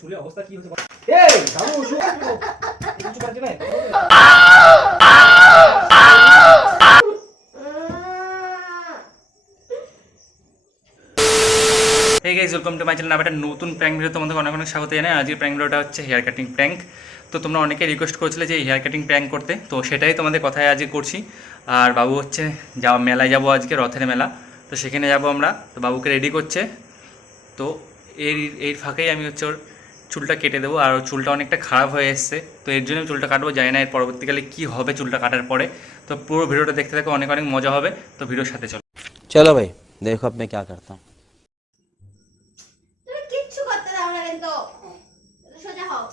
চুলে অবস্থা কি হয়েছে? এই বাবু শুভ কিছু পাচ্ছি না। Hey guys welcome to my চ্যানেল। একটা নতুন প্র্যাঙ্ক ভিডিও তোমাদের অনেক অনেক স্বাগত জানাই। আজকের প্র্যাঙ্ক ভিডিওটা হচ্ছে হেয়ার কাটিং প্র্যাঙ্ক। তো তোমরা অনেকে রিকোয়েস্ট করেছিলে যে হেয়ার কাটিং প্র্যাঙ্ক করতে, তো সেটাই তোমাদের কথায় আজকে করছি। আর বাবু হচ্ছে যাওয়া মেলায় যাব আজকে, রথের মেলা, তো সেখানে যাব আমরা। তো বাবুকে রেডি করছে, তো এর ফাঁকেই আমি হচ্ছে ওর চুলটা কেটে দেবো। আর ওর চুলটা অনেকটা খারাপ হয়ে এসছে, তো এর জন্য চুলটা কাটবো। জানি না এর পরবর্তীকালে কী হবে চুলটা কাটার পরে। তো পুরো ভিডিওটা দেখতে থাকো, অনেক অনেক মজা হবে। তো ভিডিওর সাথে চলো। चलो भाई देखो अब मैं क्या करता हूँ। তুমি কিচ্ছু করতে দাও না কিন্তু সোজা হও।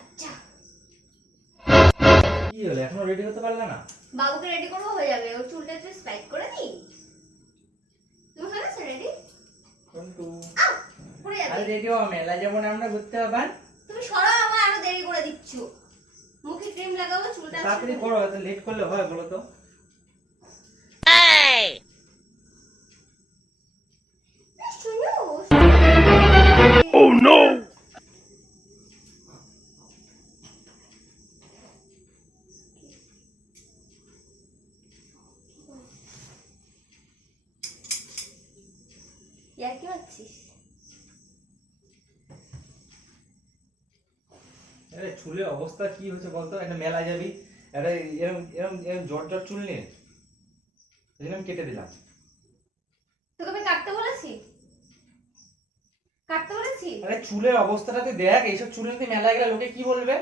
আচ্ছা কি হলো, এখনো রেডি হতে পারলে না? বাবুকে রেডি করবো, হয়ে যাবে। ওর চুলটা একটু স্পাইক করে দিই। তুমি হয়ে গেছো রেডি? কিন্তু পড়ে আরে যাবে। রেডি হও, মেলা যাবো না আমরা ঘুরতে আবার। তুমি সরো, আমার আরো দেরি করে দিচ্ছ। মুখে ক্রিম লাগাবো, চুলটা তাড়াতাড়ি করো, এত লেট করলে হয় বলো তো? শুনো। Oh no! ইয়ার কি মারছিস? আরে চুলের অবস্থা কি হয়েছে বলতো? একটা মেলা যাবি, আরে এরকম এরকম এরকম জট জট চুল নিয়ে আমি কেটে দিলাম। তোকে আমি কাটতে বলেছি? কাটতে বলেছি? আরে চুলের অবস্থাটা তুই দেখ, এইসব চুল নিয়ে মেলায় গেলে লোকে কি বলবে?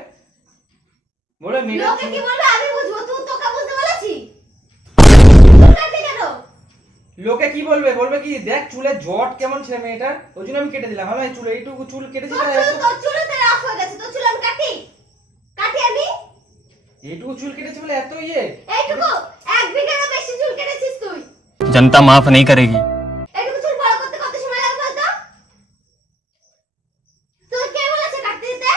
বলে মেয়েরা লোকে চুল- কি বলবে আমি বুঝবো, তুই তোকে বুঝতে বলেছি? তুই কাটলি কেন? লোকে কি বলবে? বলবে কি দেখ চুলের জট কেমন ছিল মেয়েটার, ওই জন্য আমি কেটে দিলাম। আমি চুল এইটুকু চুল কেটেছি না, তোর চুল তো রাফ হয়ে গেছে, তোর চুল আমি কাটি? কাটি আমি? এইটুকু চুল কেটেছি বলে এত ইয়ে? এইটুকু এক বিঘারও বেশি চুল কেটেছিস তুই। जनता माफ नहीं करेगी। এইটুকু চুল বড় করতে কত সময় লাগবে বলতো? তুই কে বলেছে কাটতে দিতে?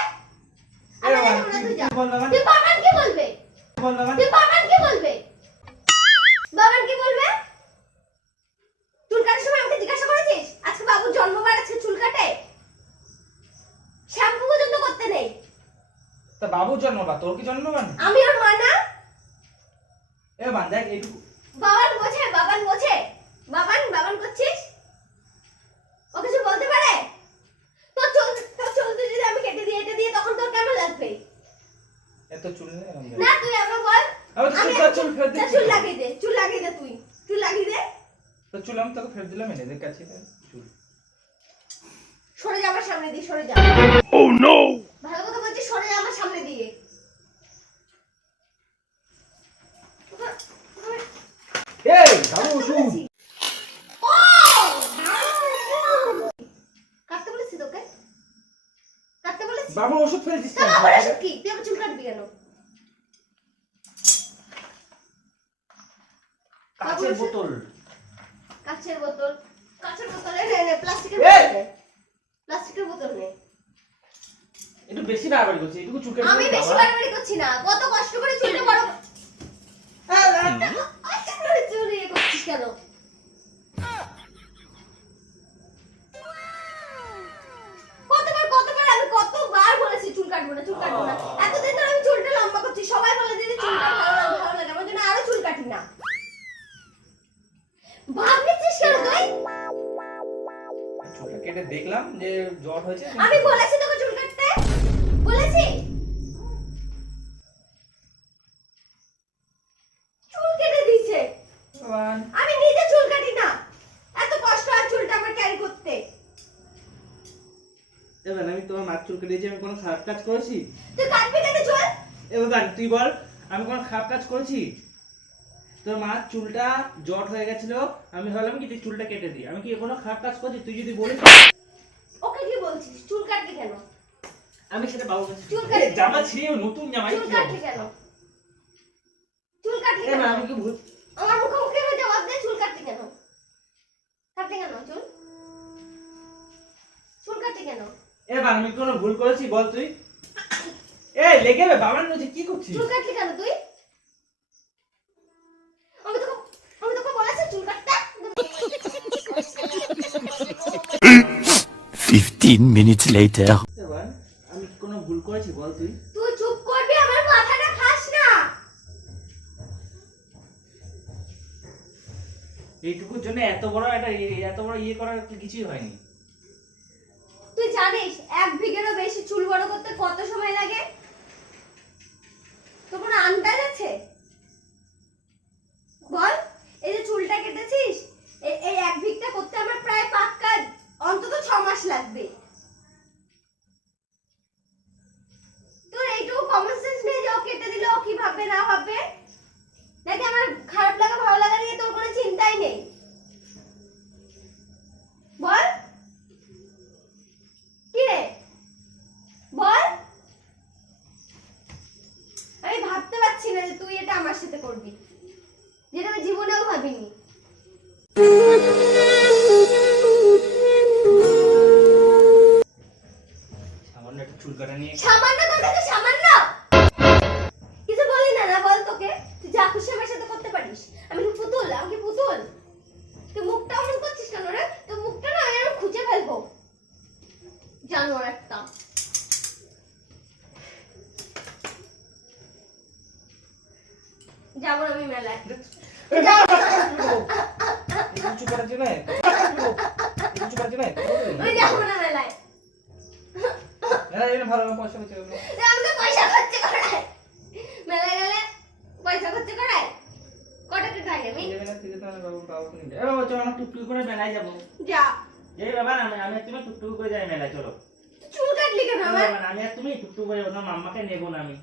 আমি বাবা, যাবো না, তুই যা। কি বললো আমার? তুই বাবান কি বলবে? বললো আমার? তুই বাবান কি বলবে? বাবান কি বলবে? চুল কাটার সময় আমাকে জিজ্ঞাসা করেছিস? আজকে বাবুর জন্মবার, আজকে চুল কাটে? শ্যাম্পু পর্যন্ত করতে নেই। তা বাবুর জন্ম বা তোর কি জন্ম বান? আমি ওর মা না? এ বান দেখ এইটুকু বাবান বোঝে, বাবান বোঝে। বাবান বাবান করছিস? ও কিছু বলতে পারে? তোর চুল যদি আমি কেটে দিয়ে এটা দিয়ে তখন তোর কেমন লাগবে? এত চুল নেই আমাদের। না তুই আমাকে বল। আমি তো আমি চুল ফেরত যা দিচ্ছি। চুল লাগিয়ে দে, চুল লাগিয়ে দে তুই। চুল লাগিয়ে দে। তো চুল আমি তোকে ফেরত দিলাম এনে কাছে চুল। সরে যা আমার সামনে দিয়ে, সরে যা। Oh no! ভালো কথা বলছিস, সরে যা আমার সামনে দিয়ে। এই বাবু শুন, কাটতে বলেছি তোকে? কাটতে বলেছি? বাবু ওষুধ ফেলছিস তা কেন? বাবার ওষুধ কি? তুই আমার চুল কাটবি কেন? কাঁচের বোতল। কাঁচের বোতল? কাঁচের বোতল নে, নে, প্লাস্টিকের এই! বোতল নে। প্লাস্টিকের বোতল নে। একটু বেশি বাড়াবাড়ি করছিস, এটুকু চুল কেটে আমি দিবি বেশি বাবা। বাড়াবাড়ি করছি না। কত কষ্ট করে চুলটা বড় আচ্ছা করে চুল ইয়ে করছিস কেন? কতবার আমি কতবার বলেছি চুল কাটবো না, চুল কাটবো না। এতদিন ধরে আমি চুলটা লম্বা করছি, সবাই বলে দিদি চুলটা ভালো লাগে, ভালো লাগে। আমার জন্য আরো চুল কাটি না। ভাব নিচ্ছিস কেন তুই? চুলটা কেটে দেখলাম যে জ্বর হয়েছে। আমি বলেছি তোকে চুল কাটতে? বলেছি? চুল কেটে দিয়েছে। বাবান, আমি নিজে চুল কাটি না, এত কষ্ট হয় চুলটা আমার ক্যারি করতে। এবার আমি তোমার মার চুল কেটেছি, আমি কোনো খারাপ কাজ করেছি? তুই কাটবি কেন চুল? এবার তুই বল, আমি কোনো খারাপ কাজ করেছি? তোর মার চুলটা জট হয়ে গেছিল, আমি ভাবলাম কি তুই চুলটা কেটে দিই। আমি কি কোনো খারাপ কাজ করছি? তুই যদি বলিস ওকে কি বলছিস? চুল কাটলি কেন? আমি সেটা বাবু কাছে চুল কাটলি কেন? জামা ছিঁড়ে নতুন জামাই চুল কাটলি কেন? চুল কাটলি এবার কেন? আমি কি ভুল? আমার মুখোমুখি হয়ে জবাব দে, চুল কাটলি কেন? কাটলি কেন চুল? চুল কাটলি কেন? এবার আমি কোনো ভুল করেছি বল তুই? এই লেগে যাবে বাবার নজে, কি করছিস? চুল কাটলি কেন তুই? আমি তোকে বলেছি চুল কাটতে? 15 minutes later. এবার আমি কি কোনো ভুল করেছি বল তুই? তুই চুপ করবি, আমার মাথাটা খাস না। এইটুকুর জন্য এত বড় ইয়ে করার কিছুই হয়নি। তুই জানিস 1 বিঘেরও বেশি চুল বড় করতে কত সময় লাগে? তোর কোনো আন্দাজ আছে? বল, এই যে চুলটা কেটেছিস, এই 1 বিঘটা করতে আমার প্রায় পাক্কা অন্তত 6 মাস লাগবে। তোর এইটুকু কমন সেন্স নেই যে ও কেটে দিলে ও কি ভাববে না ভাববে, নাকি আমার খারাপ লাগা ভালো লাগা নিয়ে তোর কোনো চিন্তাই নেই? বল কি রে, বল। আমি ভাবতে পারছি না যে তুই এটা আমার সাথে করবি, যেটা আমি জীবনেও ভাবিনি। সামান্য একটা চুল কাটা নিয়ে সামান্য, তোর কাছে সামান্য কিছু বলি না, না বল। তোকে তুই যা খুশি আমার সাথে করতে পারিস। আমি কি পুতুল? আমি কি পুতুল? তুই মুখটা অমন করছিস কেন রে? তোর মুখটা না আমি আরো খুঁজে ফেলবো, জানোয়ার একটা। যাবো না আমি মেলায়। কিছু করার জন্য আমি যাবো না মেলায়। ভালো পয়সা পেতে আমাকে পয়সা খরচ করায়, মেলায় গেলে পয়সা খরচ করায়। কত টাকা খাই আমি? টুকটুক করে মেলায় যাবো। যা। এই বাবা আমি তুমি টুকটুক করে যাই মেলায়, চলো। চুল কাটলি কেন আমার? আমি আর তুমি টুকটুক করে যাবো, মাম্মাকে নেবো না আমি,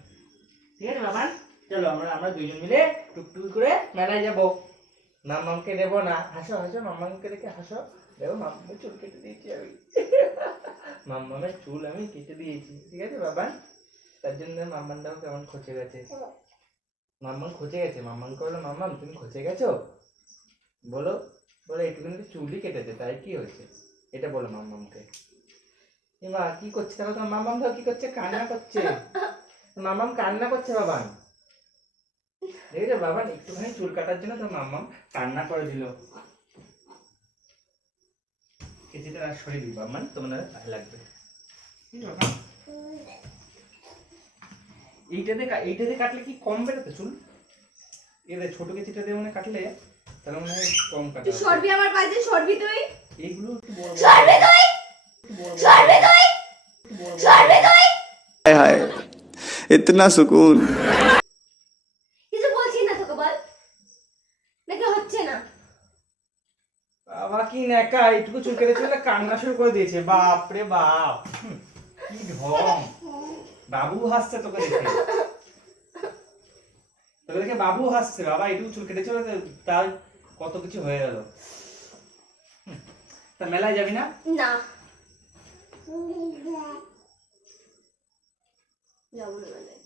ঠিক আছে বাবা? চলো আমরা দুইজন মিলে টুকটুক করে মেলায় যাবো, মাম্মাকে নেবো না। হাসো হাসো, মাম্মাকে দেখে হাসো। দেখো মাম্মার চুল কেটে দিয়েছি আমি, মাম্মামের চুল আমি কেটে দিয়েছি, ঠিক আছে বাবা? তার জন্য মাম্মানটাও কেমন খচে গেছে, মাম্মান খচে গেছে। মাম্মানকে বলো, মাম্মাম তুমি খচে গেছো? বলো বলো, একটুখানি তো চুলই কেটেছে, তাই কি হয়েছে? এটা বলো মাম্মামকে। মা কি করছে দেখো, তোমার মাম্মাম ধর কি করছে, কান্না করছে। মাম্মাম কান্না করছে বাবান, দেখেছো বাবান? একটুখানি চুল কাটার জন্য তো মাম্মাম কান্না করে দিল। কেচিটা আর সরিয়ে দিই বাবান, তোমার ভালো লাগবে। এইটাতে কাটলে কি কম বেরোতে চুল? এদের ছোট কেচিটা দিয়ে মনে কাটলে তাহলে মনে হয় কম কাটে। তুই সরবি আমার পাশে, সরবি তুই। এইগুলো একটু বড় সরবি তুই, সরবি তুই, সরবি তুই। हाय हाय इतना सुकून। কিছু বলছিস না তোকে, বল নাকি হচ্ছে না? বাবা কি নেকা, এইটুকু চুল কেটে চলে কান্না শুরু করে দিয়েছে। বাপ রে বাপ, কি ঢং। বাবু হাসছে তোকে দেখে, তোকে দেখে বাবু হাসছে। বাবা এইটুকু চুল কেটে চলে, তার কত কিছু হয়ে গেল। তা মেলায় যাবি না? না, যাবো না মেলায়।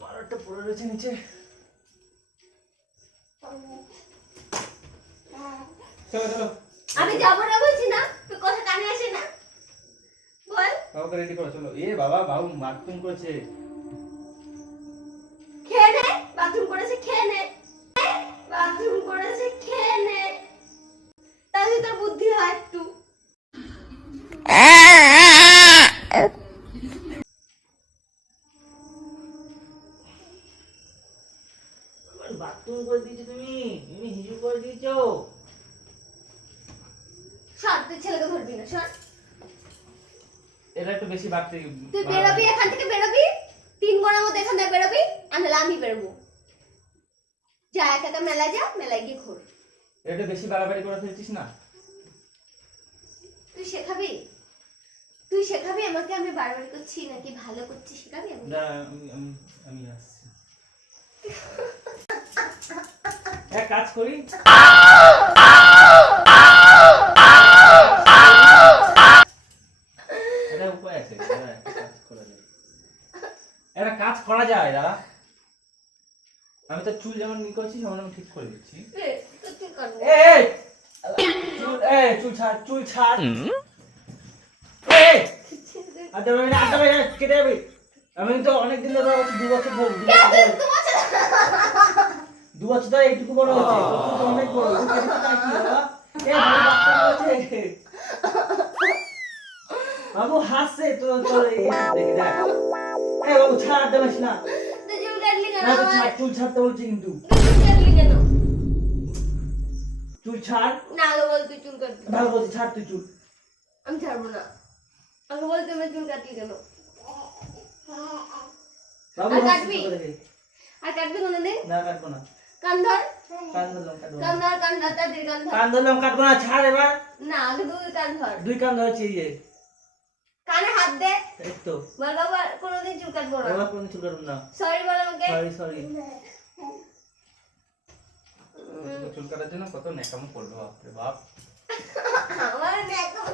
পাড়াটা পড়ে রয়েছে নিচে। চলো চলো, আমি যাবো না বলছি না, তোর কথা কানে আসে না। বল। বাবুকে রেডি করো, চলো। এ বাবা, বাবু বাথরুম করেছে। খেয়ে নে, বাথরুম করেছে, খেয়ে নে। বাথরুম করেছে, খেয়ে নে, তাহলে তোর বুদ্ধি হয় একটু। বাথরুম করে দিয়েছো তুমি, তুমি হিজু করে দিয়েছো। সর, তুই ছেলেকে ধরবি না, সর। এটা একটু বেশি বাড়তে। তুই বেরোবি এখান থেকে, বেরোবি 3 ঘন্টার মধ্যে এখান থেকে বেরোবি, আর নাহলে আমি বেরোবো। যা, একা একা মেলায় যা, মেলায় গিয়ে ঘোর। এটা বেশি বাড়াবাড়ি করে ফেলছিস না? তুই শেখাবি, তুই শেখাবি আমাকে আমি বারবার করছি নাকি ভালো করছি, শেখাবি আমাকে? দাঁড়া, আমি আসছি। এক কাজ করি, এটা উপায় আছে, একটা কাজ করা যায়। দাঁড়া, আমি তো চুল যেমন ই করছি সেমন আমি ঠিক করে দিচ্ছি। তো তুই করবি। চুল ছাড়, চুল ছাড়। আড্ডা বেরোবি না, কেটে যাবি। আমি তো অনেকদিন ধরে হচ্ছে 2 বছর ধরে দু বছর ধরে এইটুকু বড় হচ্ছে ও তো অনেক বড় ও কেটে তাই কি বাবা এ ভাই বাচ্চা হচ্ছে বাবু হাসছে তো তো এই দেখি দেখ এ বাবু ছাড় দেবেস না তুই চুল কাটলি কেন না তো আমার? ছাড় চুল ছাড়তে বলছি কিন্তু তুই চুল কাটলি কেন? চুল ছাড় না আগে বল তুই চুল কাটলি। ভালো বলছি ছাড় তুই চুল আমি ছাড়বো না। আগে বল তুই আমার চুল কাটলি কেন? বাবু আর হাসছে কাটবি? তো দেখি আর কাটবি কোনোদিন? না কাটবো না কান ধর। কান ধরলাম কাটবো না কান ধর, কান ধর, তাড়াতাড়ি কান ধর। কান ধরলাম কাটবো না ছাড় এবার না আগে তুই কান ধর। 2 কান ধরেছি এই যে কানে হাত দে। এই তো বল বাবা কোনোদিন চুল কাটবো না। এবার কোন চুল কাটবো না সরি বল আমাকে। সরি চুল কাটার জন্য কত নেকামো করলো বাপরে বাপ। আমার দেখো।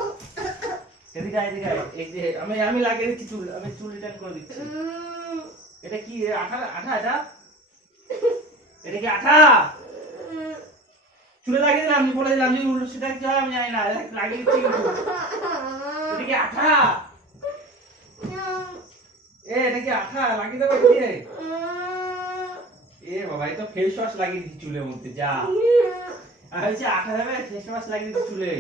এদিকে আয়, এদিকে আয়। এই যে আমি লাগিয়ে দিচ্ছি চুল আমি চুল রিটার্ন করে দিচ্ছি এটা কি আঠা আঠা এটা কি আঠা চুলে লাগিয়ে দিলাম আমি বলে দিলাম যে উল্টো সিধা কি হয় আমি জানি না লাগিয়ে দিচ্ছি কিন্তু এটা কি আঠা এটা কি আঠা লাগিয়ে দেবো দিয়ে এ বাবা এই তো ফেস ওয়াশ লাগিয়ে দিচ্ছি চুলের মধ্যে যা আর হচ্ছে আঠা দেবে ফেস ওয়াশ লাগিয়ে দিচ্ছি চুলে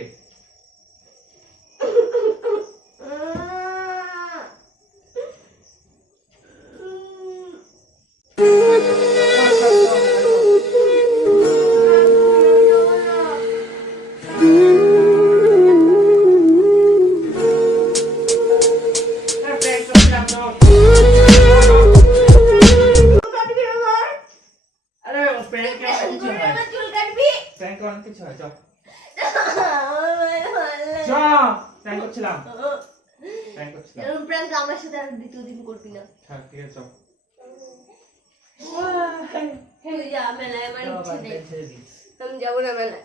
আরে প্র্যাঙ্ক কিছু হয় আমার চুল কাটবি? প্র্যাঙ্ক অনেক কিছু হয় চল আমার ভালো লাগে। চল প্র্যাঙ্ক করছিলাম এরকম prank আমার সাথে আর দ্বিতীয় দিন করবি না। হ্যাঁ ঠিক আছে চল তুই যা মেলায়, আমার ইচ্ছে নেই। ছেড়ে দিস আমি যাবো না মেলায়।